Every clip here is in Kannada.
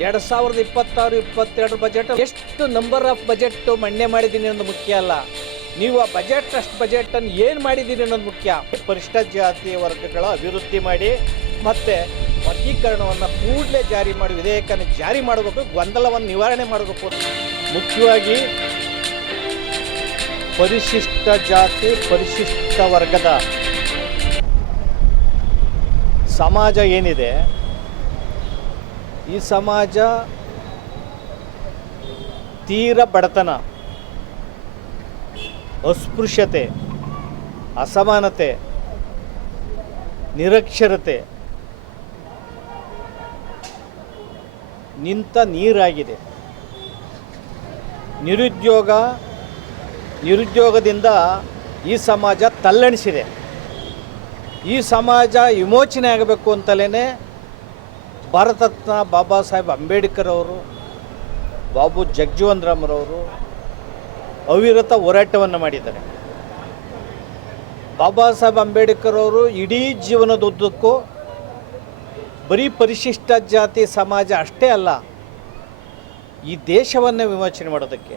2026-22 ಬಜೆಟ್ ಎಷ್ಟು ನಂಬರ್ ಆಫ್ ಬಜೆಟ್ ಮಂಡನೆ ಮಾಡಿದ್ದೀನಿ ಅನ್ನೋದು ಮುಖ್ಯ ಅಲ್ಲ, ನೀವು ಆ ಬಜೆಟ್ ಅಷ್ಟು ಬಜೆಟನ್ನು ಏನು ಮಾಡಿದ್ದೀನಿ ಅನ್ನೋದು ಮುಖ್ಯ. ಪರಿಶಿಷ್ಟ ಜಾತಿ ವರ್ಗಗಳ ಅಭಿವೃದ್ಧಿ ಮಾಡಿ ಮತ್ತು ವರ್ಗೀಕರಣವನ್ನು ಕೂಡಲೇ ಜಾರಿ ಮಾಡಿ ವಿಧೇಯಕನ ಜಾರಿ ಮಾಡಬೇಕು, ಗೊಂದಲವನ್ನು ನಿವಾರಣೆ ಮಾಡಬೇಕು. ಮುಖ್ಯವಾಗಿ ಪರಿಶಿಷ್ಟ ಜಾತಿ ಪರಿಶಿಷ್ಟ ವರ್ಗದ ಸಮಾಜ ಏನಿದೆ, ಈ ಸಮಾಜ ತೀರ ಬಡತನ, ಅಸ್ಪೃಶ್ಯತೆ, ಅಸಮಾನತೆ, ನಿರಕ್ಷರತೆ ನಿಂತ ನೀರಾಗಿದೆ. ನಿರುದ್ಯೋಗದಿಂದ ಈ ಸಮಾಜ ತಲ್ಲಣಿಸಿದೆ. ಈ ಸಮಾಜ ವಿಮೋಚನೆ ಆಗಬೇಕು ಅಂತಲೇ ಭಾರತರತ್ನ ಬಾಬಾ ಸಾಹೇಬ್ ಅಂಬೇಡ್ಕರ್ ಅವರು, ಬಾಬು ಜಗಜೀವನ್ ರಾಮ್ರವರು ಅವಿರತ ಹೋರಾಟವನ್ನು ಮಾಡಿದ್ದಾರೆ. ಬಾಬಾ ಸಾಹೇಬ್ ಅಂಬೇಡ್ಕರ್ ಅವರು ಇಡೀ ಜೀವನದುದ್ದಕ್ಕೂ ಬರೀ ಪರಿಶಿಷ್ಟ ಜಾತಿ ಸಮಾಜ ಅಷ್ಟೇ ಅಲ್ಲ, ಈ ದೇಶವನ್ನು ವಿಮೋಚನೆ ಮಾಡೋದಕ್ಕೆ,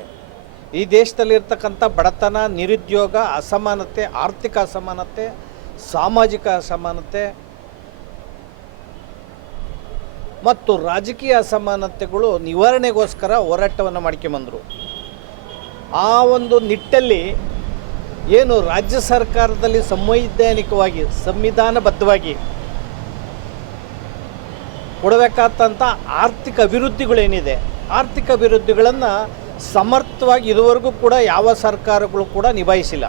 ಈ ದೇಶದಲ್ಲಿರ್ತಕ್ಕಂಥ ಬಡತನ, ನಿರುದ್ಯೋಗ, ಅಸಮಾನತೆ, ಆರ್ಥಿಕ ಅಸಮಾನತೆ, ಸಾಮಾಜಿಕ ಅಸಮಾನತೆ ಮತ್ತು ರಾಜಕೀಯ ಅಸಮಾನತೆಗಳು ನಿವಾರಣೆಗೋಸ್ಕರ ಹೋರಾಟವನ್ನು ಮಾಡ್ಕೊಂಬಂದರು. ಆ ಒಂದು ನಿಟ್ಟಲ್ಲಿ ಏನು ರಾಜ್ಯ ಸರ್ಕಾರದಲ್ಲಿ ಸಂವೈಧಾನಿಕವಾಗಿ ಸಂವಿಧಾನಬದ್ಧವಾಗಿ ಕೊಡಬೇಕಾದಂಥ ಆರ್ಥಿಕ ಅಭಿವೃದ್ಧಿಗಳೇನಿದೆ, ಆರ್ಥಿಕ ಅಭಿವೃದ್ಧಿಗಳನ್ನು ಸಮರ್ಥವಾಗಿ ಇದುವರೆಗೂ ಕೂಡ ಯಾವ ಸರ್ಕಾರಗಳು ಕೂಡ ನಿಭಾಯಿಸಿಲ್ಲ.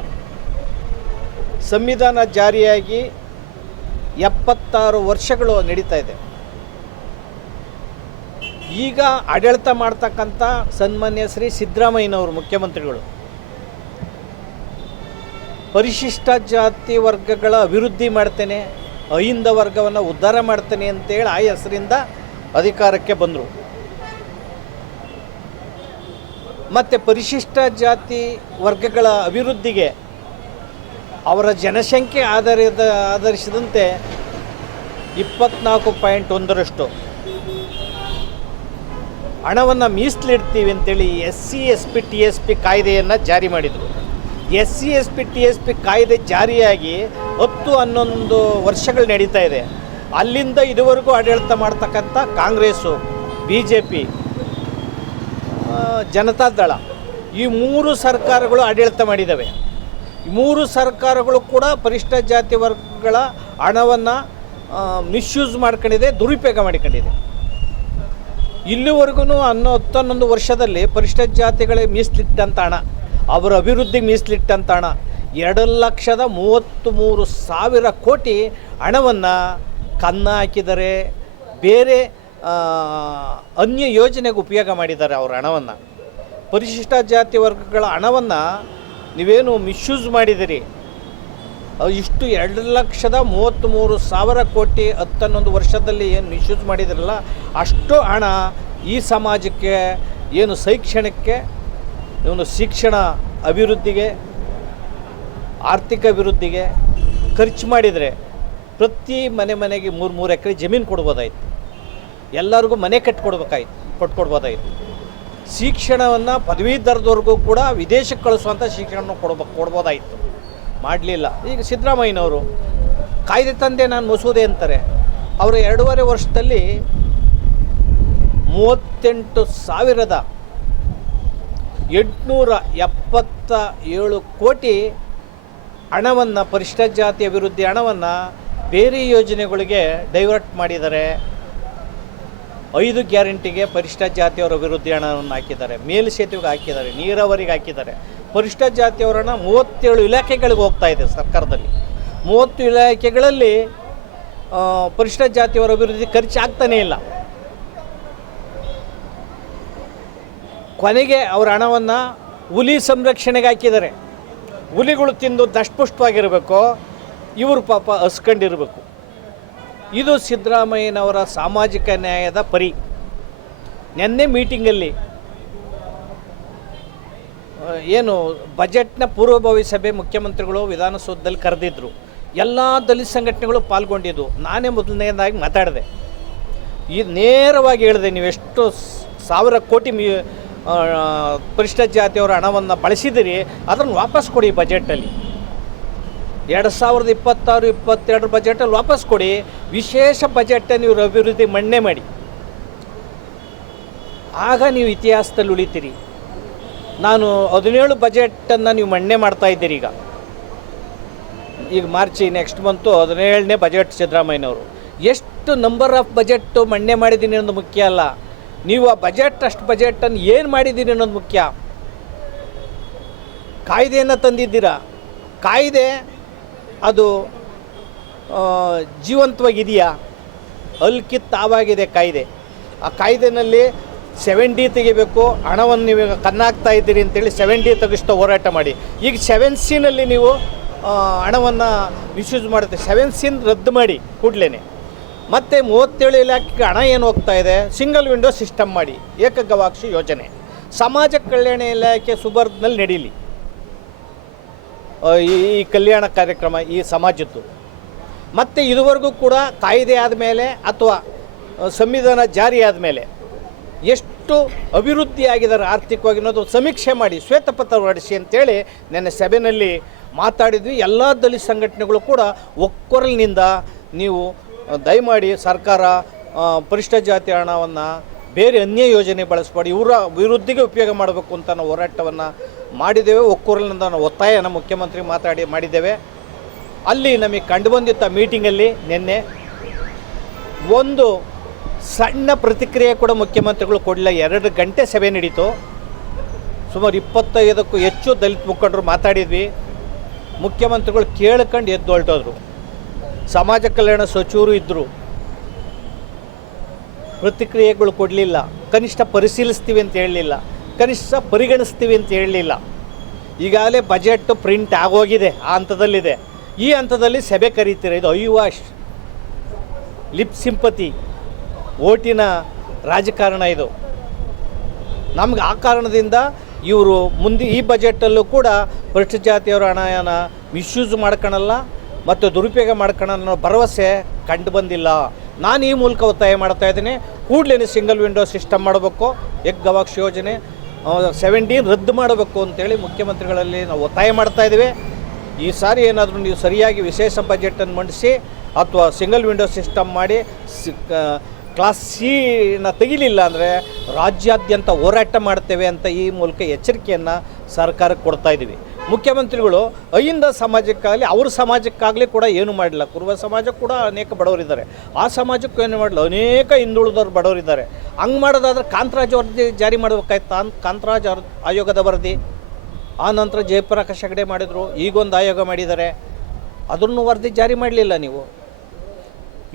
ಸಂವಿಧಾನ ಜಾರಿಯಾಗಿ 76 ವರ್ಷಗಳು ನಡೀತಾ ಇದೆ. ಈಗ ಆಡಳಿತ ಮಾಡ್ತಕ್ಕಂಥ ಸನ್ಮಾನ್ಯ ಶ್ರೀ ಸಿದ್ದರಾಮಯ್ಯನವರು ಮುಖ್ಯಮಂತ್ರಿಗಳು ಪರಿಶಿಷ್ಟ ಜಾತಿ ವರ್ಗಗಳ ಅಭಿವೃದ್ಧಿ ಮಾಡ್ತೇನೆ, ಅಹಿಂದ ವರ್ಗವನ್ನು ಉದ್ಧಾರ ಮಾಡ್ತೇನೆ ಅಂತೇಳಿ ಆ ಹೆಸರಿಂದ ಅಧಿಕಾರಕ್ಕೆ ಬಂದರು. ಮತ್ತು ಪರಿಶಿಷ್ಟ ಜಾತಿ ವರ್ಗಗಳ ಅಭಿವೃದ್ಧಿಗೆ ಅವರ ಜನಸಂಖ್ಯೆ ಆಧರಿಸಿದಂತೆ 24.1% ಹಣವನ್ನು ಮೀಸಲಿಡ್ತೀವಿ ಅಂತೇಳಿ SC/ST TSP ಕಾಯ್ದೆಯನ್ನು ಜಾರಿ ಮಾಡಿದರು. SC/ST TSP ಕಾಯ್ದೆ ಜಾರಿಯಾಗಿ 10-11 ವರ್ಷಗಳು ನಡೀತಾ ಇದೆ. ಅಲ್ಲಿಂದ ಇದುವರೆಗೂ ಆಡಳಿತ ಮಾಡ್ತಕ್ಕಂಥ ಕಾಂಗ್ರೆಸ್ಸು, BJP, ಜನತಾದಳ ಈ 3 ಸರ್ಕಾರಗಳು ಆಡಳಿತ ಮಾಡಿದ್ದಾವೆ. ಈ 3 ಸರ್ಕಾರಗಳು ಕೂಡ ಪರಿಶಿಷ್ಟ ಜಾತಿ ವರ್ಗಗಳ ಹಣವನ್ನು ಮಿಸ್ಯೂಸ್ ಮಾಡ್ಕೊಂಡಿದೆ, ದುರುಪಯೋಗ ಮಾಡ್ಕೊಂಡಿದೆ. ಇಲ್ಲಿವರೆಗೂ 10-11 ವರ್ಷದಲ್ಲಿ ಪರಿಶಿಷ್ಟ ಜಾತಿಗಳಿಗೆ ಮೀಸಲಿಟ್ಟಂಥ ಹಣ, ಅವರ ಅಭಿವೃದ್ಧಿಗೆ ಮೀಸಲಿಟ್ಟಂಥ ಹಣ 2,33,000 ಕೋಟಿ ಹಣವನ್ನು ಕನ್ನ ಹಾಕಿದ್ದಾರೆ, ಬೇರೆ ಅನ್ಯ ಯೋಜನೆಗೆ ಉಪಯೋಗ ಮಾಡಿದ್ದಾರೆ. ಅವರ ಹಣವನ್ನು, ಪರಿಶಿಷ್ಟ ಜಾತಿ ವರ್ಗಗಳ ಹಣವನ್ನು ನೀವೇನು ಮಿಸ್ಯೂಸ್ ಮಾಡಿದಿರಿ, ಇಷ್ಟು 2,33,000 ಕೋಟಿ 11 ವರ್ಷದಲ್ಲಿ ಏನು ಮಿಸ್ಯೂಸ್ ಮಾಡಿದಿರಲ್ಲ, ಅಷ್ಟು ಹಣ ಈ ಸಮಾಜಕ್ಕೆ ಏನು ಶೈಕ್ಷಣಿಕಕ್ಕೆ, ಇವನು ಶಿಕ್ಷಣ ಅಭಿವೃದ್ಧಿಗೆ, ಆರ್ಥಿಕ ಅಭಿವೃದ್ಧಿಗೆ ಖರ್ಚು ಮಾಡಿದರೆ ಪ್ರತಿ ಮನೆಗೆ 3 ಎಕರೆ ಜಮೀನು ಕೊಡ್ಬೋದಾಯಿತು, ಎಲ್ಲರಿಗೂ ಮನೆ ಕೊಟ್ಕೊಡ್ಬೋದಾಯಿತು. ಶಿಕ್ಷಣವನ್ನು ಪದವೀಧರದವರೆಗೂ ಕೂಡ ವಿದೇಶಕ್ಕೆ ಕಳಿಸುವಂಥ ಶಿಕ್ಷಣವನ್ನು ಕೊಡ್ಬೋದಾಯಿತು, ಮಾಡಲಿಲ್ಲ. ಈಗ ಸಿದ್ದರಾಮಯ್ಯನವರು ಕಾಯ್ದೆ ತಂದೆ ನಾನು ಮಸೂದೆ ಅಂತಾರೆ. ಅವರು 2.5 ವರ್ಷದಲ್ಲಿ 38,877 ಕೋಟಿ ಹಣವನ್ನು, ಪರಿಶಿಷ್ಟ ಜಾತಿ ಅಭಿವೃದ್ಧಿ ಹಣವನ್ನು ಬೇರೆ ಯೋಜನೆಗಳಿಗೆ ಡೈವರ್ಟ್ ಮಾಡಿದ್ದಾರೆ. 5 ಗ್ಯಾರಂಟಿಗೆ ಪರಿಶಿಷ್ಟ ಜಾತಿಯವರ ಅಭಿವೃದ್ಧಿ ಹಣವನ್ನು ಹಾಕಿದ್ದಾರೆ, ಮೇಲ್ಸೇತುವೆಗೆ ಹಾಕಿದ್ದಾರೆ, ನೀರಾವರಿಗೆ ಹಾಕಿದ್ದಾರೆ. ಪರಿಶಿಷ್ಟ ಜಾತಿಯವರ ಹಣ 37 ಇಲಾಖೆಗಳಿಗೆ ಹೋಗ್ತಾ ಇದೆ ಸರ್ಕಾರದಲ್ಲಿ. 30 ಇಲಾಖೆಗಳಲ್ಲಿ ಪರಿಶಿಷ್ಟ ಜಾತಿಯವರ ಅಭಿವೃದ್ಧಿ ಖರ್ಚು ಆಗ್ತಾನೇ ಇಲ್ಲ. ಕೊನೆಗೆ ಅವರ ಹಣವನ್ನು ಹುಲಿ ಸಂರಕ್ಷಣೆಗೆ ಹಾಕಿದ್ದಾರೆ. ಹುಲಿಗಳು ತಿಂದು ದಷ್ಟಪುಷ್ಟವಾಗಿರಬೇಕು, ಇವರು ಪಾಪ ಹಸ್ಕೊಂಡಿರಬೇಕು. ಇದು ಸಿದ್ದರಾಮಯ್ಯನವರ ಸಾಮಾಜಿಕ ನ್ಯಾಯದ ಪರಿ. ನಿನ್ನೆ ಮೀಟಿಂಗಲ್ಲಿ ಏನು ಬಜೆಟ್ನ ಪೂರ್ವಭಾವಿ ಸಭೆ ಮುಖ್ಯಮಂತ್ರಿಗಳು ವಿಧಾನಸೌಧದಲ್ಲಿ ಕರೆದಿದ್ದರು. ಎಲ್ಲ ದಲಿತ ಸಂಘಟನೆಗಳು ಪಾಲ್ಗೊಂಡಿದ್ದು. ನಾನೇ ಮೊದಲನೇದಾಗಿ ಮಾತಾಡಿದೆ. ಈ ನೇರವಾಗಿ ಹೇಳಿದೆ, ನೀವು ಎಷ್ಟು ಸಾವಿರ ಕೋಟಿ ಪರಿಶಿಷ್ಟ ಜಾತಿಯವರ ಹಣವನ್ನು ಬಳಸಿದಿರಿ, ಅದನ್ನು ವಾಪಸ್ ಕೊಡಿ ಬಜೆಟಲ್ಲಿ. 2026-22 ಬಜೆಟಲ್ಲಿ ವಾಪಸ್ ಕೊಡಿ. ವಿಶೇಷ ಬಜೆಟ್ ನೀವು ಅಭಿವೃದ್ಧಿ ಮಣ್ಣೆ ಮಾಡಿ, ಆಗ ನೀವು ಇತಿಹಾಸದಲ್ಲಿ ಉಳಿತೀರಿ. ನಾನು 17 ಬಜೆಟನ್ನು ನೀವು ಮಣ್ಣೆ ಮಾಡ್ತಾ ಇದ್ದೀರಿ. ಈಗ ಮಾರ್ಚ್ ನೆಕ್ಸ್ಟ್ ಮಂತು 17ನೇ ಬಜೆಟ್ ಸಿದ್ದರಾಮಯ್ಯನವರು. ಎಷ್ಟು ನಂಬರ್ ಆಫ್ ಬಜೆಟ್ಟು ಮಣ್ಣೆ ಮಾಡಿದ್ದೀನಿ ಅನ್ನೋದು ಮುಖ್ಯ ಅಲ್ಲ, ನೀವು ಆ ಅಷ್ಟು ಬಜೆಟನ್ನು ಏನು ಮಾಡಿದ್ದೀನಿ ಅನ್ನೋದು ಮುಖ್ಯ. ಕಾಯ್ದೆಯನ್ನು ತಂದಿದ್ದೀರಾ, ಕಾಯ್ದೆ ಅದು ಜೀವಂತವಾಗಿದೆಯಾ? ಅಲ್ಕಿತ್ತಾವಾಗಿದೆ ಕಾಯ್ದೆ. ಆ ಕಾಯ್ದೆನಲ್ಲಿ 7D ತೆಗಿಬೇಕು, ಹಣವನ್ನು ನೀವು ಕನ್ನಾಗ್ತಾ ಇದ್ದೀರಿ ಅಂತೇಳಿ 7D ತೆಗಿಸ್ತಾ ಹೋರಾಟ ಮಾಡಿ. ಈಗ 7C ನೀವು ಹಣವನ್ನು ಮಿಸ್ಯೂಸ್ ಮಾಡುತ್ತೆ. 7C ರದ್ದು ಮಾಡಿ ಕೂಡಲೇ. ಮತ್ತು 37 ಇಲಾಖೆಗೆ ಹಣ ಏನು ಹೋಗ್ತಾ ಇದೆ, ಸಿಂಗಲ್ ವಿಂಡೋ ಸಿಸ್ಟಮ್ ಮಾಡಿ, ಏಕಗವಾಕ್ಷಿ ಯೋಜನೆ. ಸಮಾಜ ಕಲ್ಯಾಣ ಇಲಾಖೆ ಸುಬರ್ದ್ನಲ್ಲಿ ನಡೀಲಿ ಈ ಕಲ್ಯಾಣ ಕಾರ್ಯಕ್ರಮ ಈ ಸಮಾಜದ್ದು. ಮತ್ತು ಇದುವರೆಗೂ ಕೂಡ ಕಾಯ್ದೆ ಆದಮೇಲೆ ಅಥವಾ ಸಂವಿಧಾನ ಜಾರಿ ಆದಮೇಲೆ ಎಷ್ಟು ಅಭಿವೃದ್ಧಿ ಆಗಿದ್ದಾರೆ ಆರ್ಥಿಕವಾಗಿ ಅನ್ನೋದು ಸಮೀಕ್ಷೆ ಮಾಡಿ ಶ್ವೇತಪತ್ರ ಹೊರಡಿಸಿ ಅಂತೇಳಿ ನೆನ್ನೆ ಸಭೆಯಲ್ಲಿ ಮಾತಾಡಿದ್ವಿ. ಎಲ್ಲ ದಲಿತ ಸಂಘಟನೆಗಳು ಕೂಡ ಒಕ್ಕೊರಲಿನಿಂದ ನೀವು ದಯಮಾಡಿ ಸರ್ಕಾರ ಪರಿಶಿಷ್ಟ ಜಾತಿ ಹಣವನ್ನು ಬೇರೆ ಅನ್ಯ ಯೋಜನೆ ಬಳಸಬೇಡಿ, ಇವರ ಅಭಿವೃದ್ಧಿಗೆ ಉಪಯೋಗ ಮಾಡಬೇಕು ಅಂತ ನಾವು ಹೋರಾಟವನ್ನು ಮಾಡಿದ್ದೇವೆ. ಒಕ್ಕೊರಲಿನಿಂದ ನಾವು ಒತ್ತಾಯನ ಮುಖ್ಯಮಂತ್ರಿ ಮಾಡಿದ್ದೇವೆ. ಅಲ್ಲಿ ನಮಗೆ ಕಂಡುಬಂದಿದ್ದ ಮೀಟಿಂಗಲ್ಲಿ ನಿನ್ನೆ ಒಂದು ಸಣ್ಣ ಪ್ರತಿಕ್ರಿಯೆ ಕೂಡ ಮುಖ್ಯಮಂತ್ರಿಗಳು ಕೊಡಲಿಲ್ಲ. 2 ಗಂಟೆ ಸಭೆ ನಡೀತು. ಸುಮಾರು 25ಕ್ಕೂ ಹೆಚ್ಚು ದಲಿತ ಮುಖಂಡರು ಮಾತಾಡಿದ್ವಿ. ಮುಖ್ಯಮಂತ್ರಿಗಳು ಕೇಳ್ಕೊಂಡು ಎದ್ದು ಹೊರಟೋದ್ರು. ಸಮಾಜ ಕಲ್ಯಾಣ ಸಚಿವರು ಇದ್ದರು, ಪ್ರತಿಕ್ರಿಯೆಗಳು ಕೊಡಲಿಲ್ಲ. ಕನಿಷ್ಠ ಪರಿಶೀಲಿಸ್ತೀವಿ ಅಂತ ಹೇಳಲಿಲ್ಲ, ಕನಿಷ್ಠ ಪರಿಗಣಿಸ್ತೀವಿ ಅಂತ ಹೇಳಲಿಲ್ಲ. ಈಗಾಗಲೇ ಬಜೆಟ್ ಪ್ರಿಂಟ್ ಆಗೋಗಿದೆ, ಆ ಹಂತದಲ್ಲಿದೆ. ಈ ಹಂತದಲ್ಲಿ ಸಭೆ ಕರೀತೀರ, ಇದು ಐವಾಶ್, ಲಿಪ್ ಸಿಂಪತಿ, ಓಟಿನ ರಾಜಕಾರಣ ಇದು. ನಮ್ಗೆ ಆ ಕಾರಣದಿಂದ ಇವರು ಮುಂದೆ ಈ ಬಜೆಟಲ್ಲೂ ಕೂಡ ಪರಿಶಿಷ್ಟ ಜಾತಿಯವರ ಹಣನ ಮಿಸ್ಯೂಸ್ ಮಾಡ್ಕೊಳಲ್ಲ ಮತ್ತು ದುರುಪಯೋಗ ಮಾಡ್ಕೊಳ್ಳೋ ಅನ್ನೋ ಭರವಸೆ ಕಂಡು ಬಂದಿಲ್ಲ. ನಾನು ಈ ಮೂಲಕ ಒತ್ತಾಯ ಮಾಡ್ತಾ ಇದ್ದೀನಿ, ಕೂಡಲೇ ಸಿಂಗಲ್ ವಿಂಡೋ ಸಿಸ್ಟಮ್ ಮಾಡಬೇಕು, ಏಕಗವಾಕ್ಷಿ ಯೋಜನೆ 7D ರದ್ದು ಮಾಡಬೇಕು ಅಂತೇಳಿ ಮುಖ್ಯಮಂತ್ರಿಗಳಲ್ಲಿ ನಾವು ಒತ್ತಾಯ ಮಾಡ್ತಾ ಇದ್ದೀವಿ. ಈ ಸಾರಿ ಏನಾದರೂ ನೀವು ಸರಿಯಾಗಿ ವಿಶೇಷ ಬಜೆಟನ್ನು ಮಂಡಿಸಿ ಅಥವಾ ಸಿಂಗಲ್ ವಿಂಡೋ ಸಿಸ್ಟಮ್ ಮಾಡಿ ಕ್ಲಾಸ್ ಸಿನ ತೆಗಿಲಿಲ್ಲ ಅಂದರೆ ರಾಜ್ಯಾದ್ಯಂತ ಹೋರಾಟ ಮಾಡ್ತೇವೆ ಅಂತ ಈ ಮೂಲಕ ಎಚ್ಚರಿಕೆಯನ್ನು ಸರ್ಕಾರಕ್ಕೆ ಕೊಡ್ತಾ ಇದ್ದೀವಿ. ಮುಖ್ಯಮಂತ್ರಿಗಳು ಅಹಿಂದ ಸಮಾಜಕ್ಕಾಗಲಿ ಅವ್ರ ಸಮಾಜಕ್ಕಾಗಲಿ ಕೂಡ ಏನು ಮಾಡಿಲ್ಲ. ಕುರುಬ ಸಮಾಜ ಕೂಡ ಅನೇಕ ಬಡವರಿದ್ದಾರೆ, ಆ ಸಮಾಜಕ್ಕೂ ಏನು ಮಾಡಲಿಲ್ಲ. ಅನೇಕ ಹಿಂದುಳಿದವರು ಬಡವರಿದ್ದಾರೆ. ಹಂಗೆ ಮಾಡೋದಾದ್ರೆ ಕಾಂತರಾಜ್ ವರದಿ ಜಾರಿ ಮಾಡಬೇಕಾಯ್ತು. ಕಾಂತರಾಜ್ ಆಯೋಗದ ವರದಿ, ಆ ನಂತರ ಜಯಪ್ರಕಾಶ್ ಹೆಗಡೆ ಮಾಡಿದರು, ಈಗೊಂದು ಆಯೋಗ ಮಾಡಿದ್ದಾರೆ. ಅದನ್ನು ವರದಿ ಜಾರಿ ಮಾಡಲಿಲ್ಲ. ನೀವು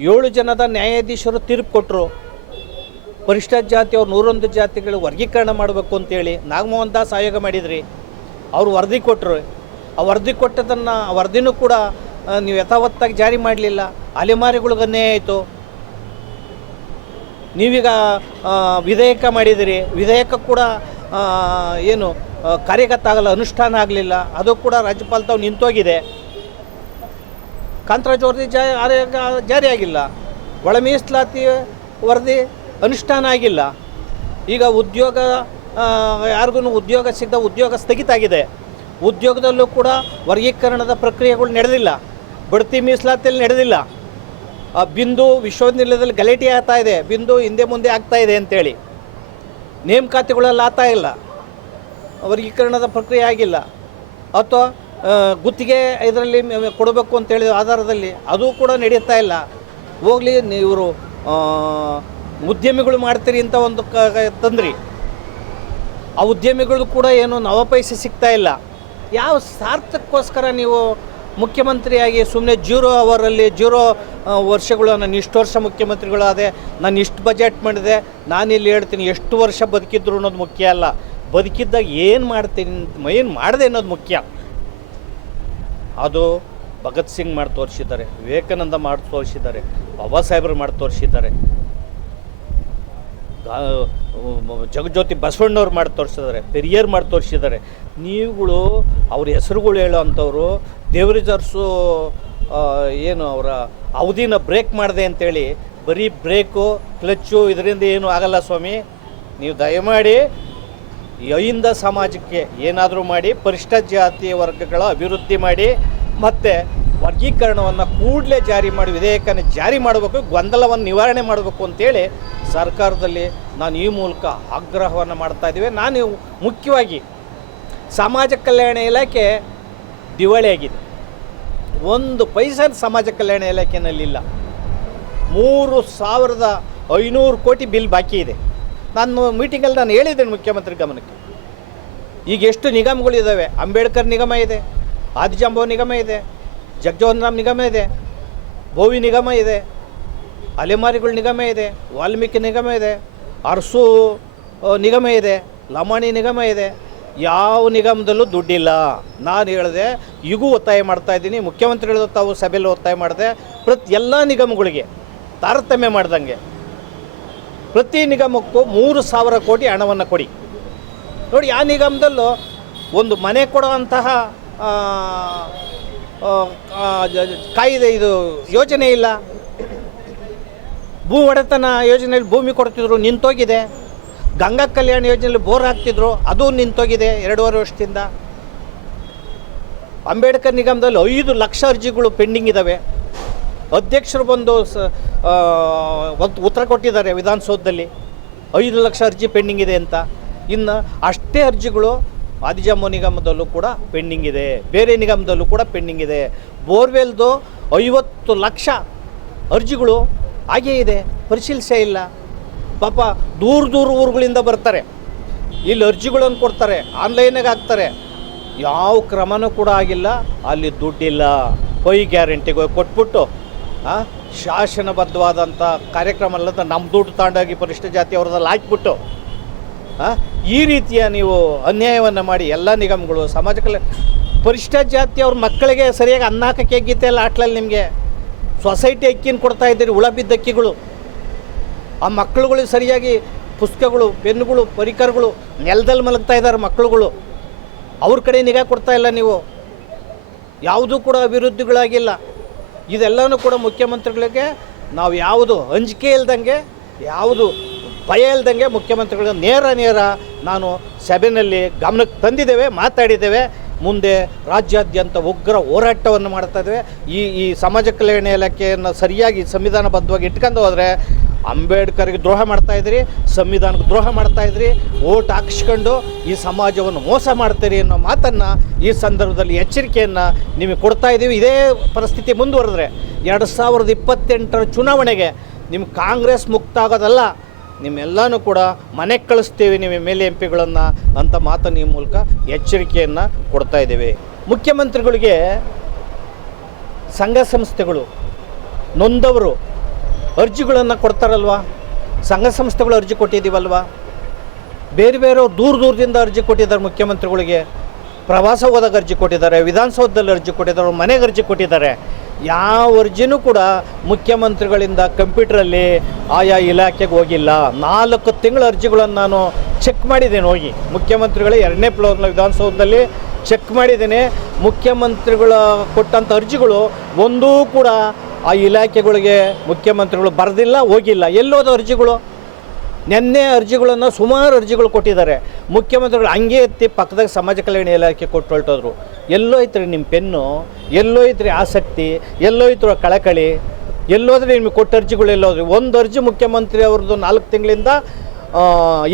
7 ಜನದ ನ್ಯಾಯಾಧೀಶರು ತೀರ್ಪು ಕೊಟ್ಟರು. ಪರಿಶಿಷ್ಟ ಜಾತಿಯವ್ರು 101 ಜಾತಿಗಳು ವರ್ಗೀಕರಣ ಮಾಡಬೇಕು ಅಂತೇಳಿ ನಾಗಮೋಹನ್ ದಾಸ್ ಆಯೋಗ ಮಾಡಿದ್ರಿ. ಅವರು ವರದಿ ಕೊಟ್ಟರು. ಆ ವರದಿ ಕೊಟ್ಟದನ್ನು ವರದಿನೂ ಕೂಡ ನೀವು ಯಥಾವತ್ತಾಗಿ ಜಾರಿ ಮಾಡಲಿಲ್ಲ. ಅಲೆಮಾರಿಗಳಿಗೆ ಅನ್ಯಾಯ ಆಯಿತು. ನೀವೀಗ ವಿಧೇಯಕ ಮಾಡಿದಿರಿ, ವಿಧೇಯಕ ಕೂಡ ಏನು ಕಾರ್ಯಗತ ಆಗಲ್ಲ, ಅನುಷ್ಠಾನ ಆಗಲಿಲ್ಲ. ಅದು ಕೂಡ ರಾಜ್ಯಪಾಲ ತಾವು ನಿಂತೋಗಿದೆ. ಕಾಂತರಾಜ್ ವರದಿ ಜಾರಿಯಾಗಿಲ್ಲ. ಒಳ ಮೀಸಲಾತಿ ವರದಿ ಅನುಷ್ಠಾನ ಆಗಿಲ್ಲ. ಈಗ ಉದ್ಯೋಗ ಯಾರಿಗೂ ಉದ್ಯೋಗ ಸಿಗದ ಉದ್ಯೋಗ ಸ್ಥಗಿತ ಆಗಿದೆ. ಉದ್ಯೋಗದಲ್ಲೂ ಕೂಡ ವರ್ಗೀಕರಣದ ಪ್ರಕ್ರಿಯೆಗಳು ನಡೆದಿಲ್ಲ. ಬಡ್ತಿ ಮೀಸಲಾತಿಯಲ್ಲಿ ನಡೆದಿಲ್ಲ. ಬಿಂದು ವಿಶ್ವವಿದ್ಯಾನಿಲಯದಲ್ಲಿ ಗಲಾಟೆ ಆಗ್ತಾ ಇದೆ, ಬಿಂದು ಹಿಂದೆ ಮುಂದೆ ಆಗ್ತಾ ಇದೆ ಅಂತೇಳಿ. ನೇಮಕಾತಿಗಳೆಲ್ಲ ಆಗ್ತಾ ಇಲ್ಲ, ವರ್ಗೀಕರಣದ ಪ್ರಕ್ರಿಯೆ ಆಗಿಲ್ಲ. ಅಥವಾ ಗುತ್ತಿಗೆ ಇದರಲ್ಲಿ ಕೊಡಬೇಕು ಅಂತೇಳಿ ಆಧಾರದಲ್ಲಿ ಅದು ಕೂಡ ನಡೆಯುತ್ತಾ ಇಲ್ಲ. ಹೋಗಲಿ, ಇವರು ಉದ್ಯಮಿಗಳು ಮಾಡ್ತೀರಿ ಅಂತ ಒಂದು ತಂದ್ರಿ. ಆ ಉದ್ಯಮಿಗಳು ಕೂಡ ಏನು ನವಪೈಸೆ ಸಿಗ್ತಾ ಇಲ್ಲ. ಯಾವ ಸಾರ್ಥಕ್ಕೋಸ್ಕರ ನೀವು ಮುಖ್ಯಮಂತ್ರಿಯಾಗಿ ಸುಮ್ಮನೆ 0 ಅವರಲ್ಲಿ 0 ವರ್ಷಗಳು ನಾನು ಇಷ್ಟು ವರ್ಷ ಮುಖ್ಯಮಂತ್ರಿಗಳಾದೆ, ನಾನು ಇಷ್ಟು ಬಜೆಟ್ ಮಾಡಿದೆ, ನಾನಿಲ್ಲಿ ಹೇಳ್ತೀನಿ ಎಷ್ಟು ವರ್ಷ ಬದುಕಿದ್ರು ಅನ್ನೋದು ಮುಖ್ಯ ಅಲ್ಲ. ಬದುಕಿದ್ದಾಗ ಏನು ಮಾಡ್ತೀನಿ, ಏನು ಮಾಡಿದೆ ಅನ್ನೋದು ಮುಖ್ಯ. ಅದು ಭಗತ್ ಸಿಂಗ್ ಮಾಡಿ ತೋರಿಸಿದ್ದಾರೆ, ವಿವೇಕಾನಂದ ಮಾಡಿ ತೋರಿಸಿದ್ದಾರೆ, ಬಾಬಾ ಸಾಹೇಬರು ಮಾಡಿ ತೋರಿಸಿದ್ದಾರೆ, ಜಗಜ್ಯೋತಿ ಬಸವಣ್ಣವ್ರು ಮಾಡಿ ತೋರಿಸಿದ್ದಾರೆ, ಪೆರಿಯರ್ ಮಾಡಿ ತೋರಿಸಿದ್ದಾರೆ. ನೀವುಗಳು ಅವ್ರ ಹೆಸರುಗಳು ಹೇಳೋ ಅಂಥವ್ರು ದೇವರಿಜರ್ಸು ಏನು ಅವರ ಅವಧಿನ ಬ್ರೇಕ್ ಮಾಡಿದೆ ಅಂತೇಳಿ ಬರೀ ಬ್ರೇಕು ಕ್ಲಚ್ಚು ಇದರಿಂದ ಏನೂ ಆಗಲ್ಲ ಸ್ವಾಮಿ. ನೀವು ದಯಮಾಡಿ ಈ ಅಹಿಂದ ಸಮಾಜಕ್ಕೆ ಏನಾದರೂ ಮಾಡಿ ಪರಿಶಿಷ್ಟ ಜಾತಿ ವರ್ಗಗಳ ಅಭಿವೃದ್ಧಿ ಮಾಡಿ ಮತ್ತು ವರ್ಗೀಕರಣವನ್ನು ಕೂಡಲೇ ಜಾರಿ ಮಾಡಿ ವಿಧೇಯಕನ ಜಾರಿ ಮಾಡಬೇಕು, ಗೊಂದಲವನ್ನು ನಿವಾರಣೆ ಮಾಡಬೇಕು ಅಂತೇಳಿ ಸರ್ಕಾರದಲ್ಲಿ ನಾನು ಈ ಮೂಲಕ ಆಗ್ರಹವನ್ನು ಮಾಡ್ತಾಯಿದ್ದೀವಿ. ನಾನು ಮುಖ್ಯವಾಗಿ ಸಮಾಜ ಕಲ್ಯಾಣ ಇಲಾಖೆ ದಿವಾಳಿಯಾಗಿದೆ. ಒಂದು ಪೈಸೆ ಸಮಾಜ ಕಲ್ಯಾಣ ಇಲಾಖೆಯಲ್ಲಿಲ್ಲ. 3,500 ಕೋಟಿ ಬಿಲ್ ಬಾಕಿ ಇದೆ. ನಾನು ಮೀಟಿಂಗಲ್ಲಿ ನಾನು ಹೇಳಿದ್ದೇನೆ ಮುಖ್ಯಮಂತ್ರಿ ಗಮನಕ್ಕೆ. ಈಗ ಎಷ್ಟು ನಿಗಮಗಳಿದ್ದಾವೆ? ಅಂಬೇಡ್ಕರ್ ನಿಗಮ ಇದೆ, ಆದಿಜಾಂಬವ ನಿಗಮ ಇದೆ, ಜಗಜೀವನ್ ರಾಮ್ ನಿಗಮ ಇದೆ, ಭೋವಿ ನಿಗಮ ಇದೆ, ಅಲೆಮಾರಿಗಳ ನಿಗಮ ಇದೆ, ವಾಲ್ಮೀಕಿ ನಿಗಮ ಇದೆ, ಅರಸು ನಿಗಮ ಇದೆ, ಲಮಾಣಿ ನಿಗಮ ಇದೆ. ಯಾವ ನಿಗಮದಲ್ಲೂ ದುಡ್ಡಿಲ್ಲ. ನಾನು ಹೇಳಿದೆ, ಈಗೂ ಒತ್ತಾಯ ಮಾಡ್ತಾಯಿದ್ದೀನಿ. ಮುಖ್ಯಮಂತ್ರಿಗಳು ತಾವು ಸಭೆಯಲ್ಲಿ ಒತ್ತಾಯ ಮಾಡಿದೆ, ಎಲ್ಲ ನಿಗಮಗಳಿಗೆ ತಾರತಮ್ಯ ಮಾಡ್ದಂಗೆ ಪ್ರತಿ ನಿಗಮಕ್ಕೂ 3,000 ಕೋಟಿ ಹಣವನ್ನು ಕೊಡಿ. ನೋಡಿ, ಆ ನಿಗಮದಲ್ಲೂ ಒಂದು ಮನೆ ಕೊಡುವಂತಹ ಕಾಯ್ದೆ ಇದು ಯೋಜನೆ ಇಲ್ಲ. ಭೂ ಒಡೆತನ ಯೋಜನೆಯಲ್ಲಿ ಭೂಮಿ ಕೊಡ್ತಿದ್ರು, ನಿಂತೋಗಿದೆ. ಗಂಗಾ ಕಲ್ಯಾಣ ಯೋಜನೆಯಲ್ಲಿ ಬೋರ್ ಹಾಕ್ತಿದ್ರು, ಅದು ನಿಂತೋಗಿದೆ 2.5 ವರ್ಷದಿಂದ. ಅಂಬೇಡ್ಕರ್ ನಿಗಮದಲ್ಲಿ 5 ಲಕ್ಷ ಅರ್ಜಿಗಳು ಪೆಂಡಿಂಗ್ ಇದ್ದಾವೆ. ಅಧ್ಯಕ್ಷರು ಬಂದು ಉತ್ತರ ಕೊಟ್ಟಿದ್ದಾರೆ ವಿಧಾನಸೌಧದಲ್ಲಿ, 5 ಲಕ್ಷ ಅರ್ಜಿ ಪೆಂಡಿಂಗ್ ಇದೆ ಅಂತ. ಇನ್ನು ಅಷ್ಟೇ ಅರ್ಜಿಗಳು ಆದಿಜಾಂಬವ ನಿಗಮದಲ್ಲೂ ಕೂಡ ಪೆಂಡಿಂಗ್ ಇದೆ, ಬೇರೆ ನಿಗಮದಲ್ಲೂ ಕೂಡ ಪೆಂಡಿಂಗ್ ಇದೆ. ಬೋರ್ವೆಲ್ದು 50 ಲಕ್ಷ ಅರ್ಜಿಗಳು ಹಾಗೇ ಇದೆ, ಪರಿಶೀಲಿಸೇ ಇಲ್ಲ. ಪಾಪ ದೂರ ಊರುಗಳಿಂದ ಬರ್ತಾರೆ, ಇಲ್ಲಿ ಅರ್ಜಿಗಳನ್ನು ಕೊಡ್ತಾರೆ, ಆನ್ಲೈನಾಗೆ ಹಾಕ್ತಾರೆ. ಯಾವ ಕ್ರಮನೂ ಕೂಡ ಆಗಿಲ್ಲ. ಅಲ್ಲಿ ದುಡ್ಡಿಲ್ಲ. 5 ಗ್ಯಾರಂಟಿಗೆ ಕೊಟ್ಬಿಟ್ಟು ಶಾಸನಬದ್ಧವಾದಂಥ ಕಾರ್ಯಕ್ರಮ ಅಲ್ಲದ ನಮ್ಮ ದುಡ್ಡು ತಾಂಡಾಗಿ ಪರಿಶಿಷ್ಟ ಜಾತಿ ಅವ್ರದಲ್ಲಿ ಹಾಕ್ಬಿಟ್ಟು ಈ ರೀತಿಯ ನೀವು ಅನ್ಯಾಯವನ್ನು ಮಾಡಿ ಎಲ್ಲ ನಿಗಮಗಳು ಸಮಾಜ ಕಲ್ಯಾಣ ಪರಿಶಿಷ್ಟ ಜಾತಿ ಅವ್ರ ಮಕ್ಕಳಿಗೆ ಸರಿಯಾಗಿ ಅನ್ನ ಹಾಕಕ್ಕೆ ಹೇಗಿತ್ತೆ ಅಲ್ಲ ಆಟ್ಲಲ್ಲಿ ನಿಮಗೆ ಸೊಸೈಟಿ ಅಕ್ಕಿನ ಕೊಡ್ತಾ ಇದ್ದೀರಿ, ಹುಳ ಬಿದ್ದ ಅಕ್ಕಿಗಳು. ಆ ಮಕ್ಕಳುಗಳಿಗೆ ಸರಿಯಾಗಿ ಪುಸ್ತಕಗಳು, ಪೆನ್ನುಗಳು, ಪರಿಕರಗಳು ನೆಲದಲ್ಲಿ ಮಲಗ್ತಾ ಇದ್ದಾರೆ ಮಕ್ಕಳುಗಳು. ಅವ್ರ ಕಡೆ ನಿಗಾ ಕೊಡ್ತಾ ಇಲ್ಲ ನೀವು. ಯಾವುದೂ ಕೂಡ ಅಭಿವೃದ್ಧಿಗಳಾಗಿಲ್ಲ. ಇದೆಲ್ಲನೂ ಕೂಡ ಮುಖ್ಯಮಂತ್ರಿಗಳಿಗೆ ನಾವು ಯಾವುದು ಅಂಜಿಕೆ ಇಲ್ದಂಗೆ, ಯಾವುದು ಭಯ ಇಲ್ದಂಗೆ ಮುಖ್ಯಮಂತ್ರಿಗಳಿಗೆ ನೇರ ನಾನು ಸಭೆಯಲ್ಲಿ ಗಮನಕ್ಕೆ ತಂದಿದ್ದೇವೆ, ಮಾತಾಡಿದ್ದೇವೆ. ಮುಂದೆ ರಾಜ್ಯಾದ್ಯಂತ ಉಗ್ರ ಹೋರಾಟವನ್ನು ಮಾಡ್ತಾ ಇದ್ದೇವೆ. ಈ ಸಮಾಜ ಕಲ್ಯಾಣ ಇಲಾಖೆಯನ್ನು ಸರಿಯಾಗಿ ಸಂವಿಧಾನಬದ್ಧವಾಗಿ ಇಟ್ಕೊಂಡು ಹೋದರೆ ಅಂಬೇಡ್ಕರ್ಗೆ ದ್ರೋಹ ಮಾಡ್ತಾಯಿದ್ರಿ, ಸಂವಿಧಾನಕ್ಕೆ ದ್ರೋಹ ಮಾಡ್ತಾಯಿದ್ರಿ, ಓಟ್ ಹಾಕಿಸ್ಕೊಂಡು ಈ ಸಮಾಜವನ್ನು ಮೋಸ ಮಾಡ್ತೀರಿ ಅನ್ನೋ ಮಾತನ್ನು ಈ ಸಂದರ್ಭದಲ್ಲಿ ಎಚ್ಚರಿಕೆಯನ್ನು ನಿಮಗೆ ಕೊಡ್ತಾ ಇದ್ದೀವಿ. ಇದೇ ಪರಿಸ್ಥಿತಿ ಮುಂದುವರೆದ್ರೆ 2028 ಚುನಾವಣೆಗೆ ನಿಮ್ಮ ಕಾಂಗ್ರೆಸ್ ಮುಕ್ತ ಆಗೋದಲ್ಲ, ನಿಮ್ಮೆಲ್ಲನೂ ಕೂಡ ಮನೆಗೆ ಕಳಿಸ್ತೀವಿ ನಿಮ್ಮ MLA MP ಅಂತ ಮಾತನ್ನು ಈ ಮೂಲಕ ಎಚ್ಚರಿಕೆಯನ್ನು ಕೊಡ್ತಾ ಇದ್ದೀವಿ. ಮುಖ್ಯಮಂತ್ರಿಗಳಿಗೆ ಸಂಘ ಸಂಸ್ಥೆಗಳು ನೊಂದವರು ಅರ್ಜಿಗಳನ್ನು ಕೊಡ್ತಾರಲ್ವ, ಸಂಘ ಸಂಸ್ಥೆಗಳು ಅರ್ಜಿ ಕೊಟ್ಟಿದ್ದೀವಲ್ವ, ಬೇರೆ ದೂರದಿಂದ ಅರ್ಜಿ ಕೊಟ್ಟಿದ್ದಾರೆ ಮುಖ್ಯಮಂತ್ರಿಗಳಿಗೆ. ಪ್ರವಾಸ ಹೋದಾಗ ಅರ್ಜಿ ಕೊಟ್ಟಿದ್ದಾರೆ, ವಿಧಾನಸೌಧದಲ್ಲಿ ಅರ್ಜಿ ಕೊಟ್ಟಿದ್ದಾರೆ, ಮನೆಗೆ ಅರ್ಜಿ ಕೊಟ್ಟಿದ್ದಾರೆ. ಯಾವ ಅರ್ಜಿನೂ ಕೂಡ ಮುಖ್ಯಮಂತ್ರಿಗಳಿಂದ ಕಂಪ್ಯೂಟ್ರಲ್ಲಿ ಆಯಾ ಇಲಾಖೆಗೆ ಹೋಗಿಲ್ಲ. 4 ತಿಂಗಳ ಅರ್ಜಿಗಳನ್ನು ನಾನು ಚೆಕ್ ಮಾಡಿದ್ದೇನೆ ಹೋಗಿ. ಮುಖ್ಯಮಂತ್ರಿಗಳ 2ನೇ ಫ್ಲೋರ್ನ ವಿಧಾನಸೌಧದಲ್ಲಿ ಚೆಕ್ ಮಾಡಿದ್ದೇನೆ. ಮುಖ್ಯಮಂತ್ರಿಗಳ ಕೊಟ್ಟಂಥ ಅರ್ಜಿಗಳು ಒಂದೂ ಕೂಡ ಆ ಇಲಾಖೆಗಳಿಗೆ ಮುಖ್ಯಮಂತ್ರಿಗಳು ಬರೆದಿಲ್ಲ, ಹೋಗಿಲ್ಲ. ಎಲ್ಲೋದ ಅರ್ಜಿಗಳು? ನೆನ್ನೆ ಅರ್ಜಿಗಳನ್ನು ಸುಮಾರು ಅರ್ಜಿಗಳು ಕೊಟ್ಟಿದ್ದಾರೆ. ಮುಖ್ಯಮಂತ್ರಿಗಳು ಹಂಗೆ ಎತ್ತಿ ಪಕ್ಕದಾಗ ಸಮಾಜ ಕಲ್ಯಾಣ ಇಲಾಖೆ ಕೊಟ್ಟು ಹೊರಟೋದ್ರು. ಎಲ್ಲೋಯ್ತ್ರಿ ನಿಮ್ಮ ಪೆನ್ನು? ಎಲ್ಲೋಯ್ತ್ರಿ ಆಸಕ್ತಿ? ಎಲ್ಲೋಯ್ತು ಕಳಕಳಿ? ಎಲ್ಲೋದ್ರೆ ನಿಮಗೆ ಕೊಟ್ಟ ಅರ್ಜಿಗಳು ಎಲ್ಲೋದ್ರಿ? ಒಂದು ಅರ್ಜಿ ಮುಖ್ಯಮಂತ್ರಿ ಅವ್ರದ್ದು 4 ತಿಂಗಳಿಂದ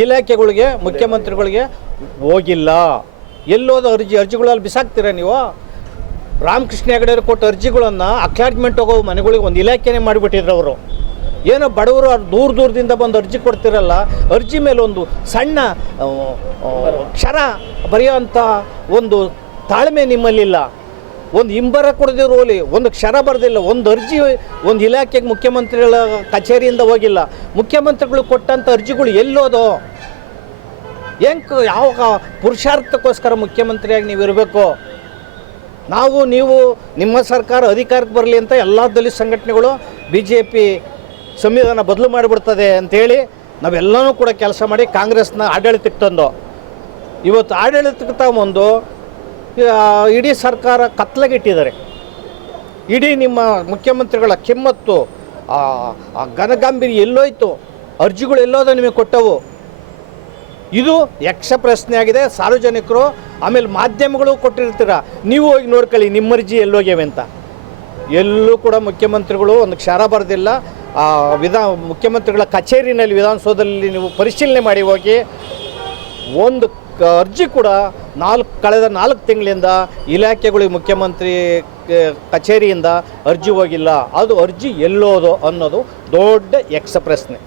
ಇಲಾಖೆಗಳಿಗೆ ಮುಖ್ಯಮಂತ್ರಿಗಳಿಗೆ ಹೋಗಿಲ್ಲ. ಎಲ್ಲೋದ ಅರ್ಜಿಗಳಲ್ಲಿ ಬಿಸಾಕ್ತೀರ ನೀವು? ರಾಮಕೃಷ್ಣ ಹೆಗಡೆ ಕೊಟ್ಟ ಅರ್ಜಿಗಳನ್ನು ಅಕ್ಲಾಟ್ಮೆಂಟ್ ಹೋಗೋ ಮನೆಗಳಿಗೆ ಒಂದು ಇಲಾಖೆನೇ ಮಾಡಿಬಿಟ್ಟಿದ್ರು ಅವರು. ಏನೋ ಬಡವರು ದೂರದಿಂದ ಬಂದು ಅರ್ಜಿ ಕೊಡ್ತಿರಲ್ಲ, ಅರ್ಜಿ ಮೇಲೆ ಒಂದು ಸಣ್ಣ ಕ್ಷರ ಬರೆಯೋಂಥ ಒಂದು ತಾಳ್ಮೆ ನಿಮ್ಮಲ್ಲಿಲ್ಲ. ಒಂದು ಇಂಬರ ಕೊಡದಿರೋಲಿ, ಒಂದು ಕ್ಷರ ಬರೆದಿಲ್ಲ, ಒಂದು ಅರ್ಜಿ ಒಂದು ಇಲಾಖೆಗೆ ಮುಖ್ಯಮಂತ್ರಿಗಳ ಕಚೇರಿಯಿಂದ ಹೋಗಿಲ್ಲ. ಮುಖ್ಯಮಂತ್ರಿಗಳು ಕೊಟ್ಟಂಥ ಅರ್ಜಿಗಳು ಎಲ್ಲೋದೋ? ಯಾವ ಪುರುಷಾರ್ಥಕ್ಕೋಸ್ಕರ ಮುಖ್ಯಮಂತ್ರಿಯಾಗಿ ನೀವು ಇರಬೇಕು? ನೀವು ನಿಮ್ಮ ಸರ್ಕಾರ ಅಧಿಕಾರಕ್ಕೆ ಬರಲಿ ಅಂತ ಎಲ್ಲ ದಲಿತ ಸಂಘಟನೆಗಳು BJP ಸಂವಿಧಾನ ಬದಲು ಮಾಡಿಬಿಡ್ತದೆ ಅಂಥೇಳಿ ನಾವೆಲ್ಲನೂ ಕೂಡ ಕೆಲಸ ಮಾಡಿ ಕಾಂಗ್ರೆಸ್ನ ಆಡಳಿತಕ್ಕೆ ತಂದು ಇವತ್ತು ಆಡಳಿತಕ್ಕೆ ತಗೊಂಡು ಇಡೀ ಸರ್ಕಾರ ಕತ್ಲಗಿಟ್ಟಿದ್ದಾರೆ. ಇಡೀ ನಿಮ್ಮ ಮುಖ್ಯಮಂತ್ರಿಗಳ ಕಿಮ್ಮತ್ತು ಆ ಘನಗಾಂಭೀರ್ಯ ಎಲ್ಲೋಯ್ತು? ಅರ್ಜಿಗಳು ಎಲ್ಲೋದ ನಿಮಗೆ ಕೊಟ್ಟವು? ಇದು ಯಕ್ಷ ಪ್ರಶ್ನೆ ಆಗಿದೆ. ಸಾರ್ವಜನಿಕರು ಆಮೇಲೆ ಮಾಧ್ಯಮಗಳು ಕೊಟ್ಟಿರ್ತೀರ, ನೀವು ಹೋಗಿ ನೋಡ್ಕೊಳ್ಳಿ ನಿಮ್ಮ ಅರ್ಜಿ ಎಲ್ಲೋಗ್ಯವೆ ಅಂತ. ಎಲ್ಲೂ ಕೂಡ ಮುಖ್ಯಮಂತ್ರಿಗಳು ಒಂದು ಕ್ಷಾರ ಬರೆದಿಲ್ಲ. ಮುಖ್ಯಮಂತ್ರಿಗಳ ಕಚೇರಿನಲ್ಲಿ ವಿಧಾನಸೌಧದಲ್ಲಿ ನೀವು ಪರಿಶೀಲನೆ ಮಾಡಿ ಹೋಗಿ, ಒಂದು ಅರ್ಜಿ ಕೂಡ ಕಳೆದ 4 ತಿಂಗಳಿಂದ ಇಲಾಖೆಗಳಿಗೆ ಮುಖ್ಯಮಂತ್ರಿ ಕಚೇರಿಯಿಂದ ಅರ್ಜಿ ಹೋಗಿಲ್ಲ. ಅದು ಅರ್ಜಿ ಎಲ್ಲೋದು ಅನ್ನೋದು ದೊಡ್ಡ ಯಕ್ಷ ಪ್ರಶ್ನೆ.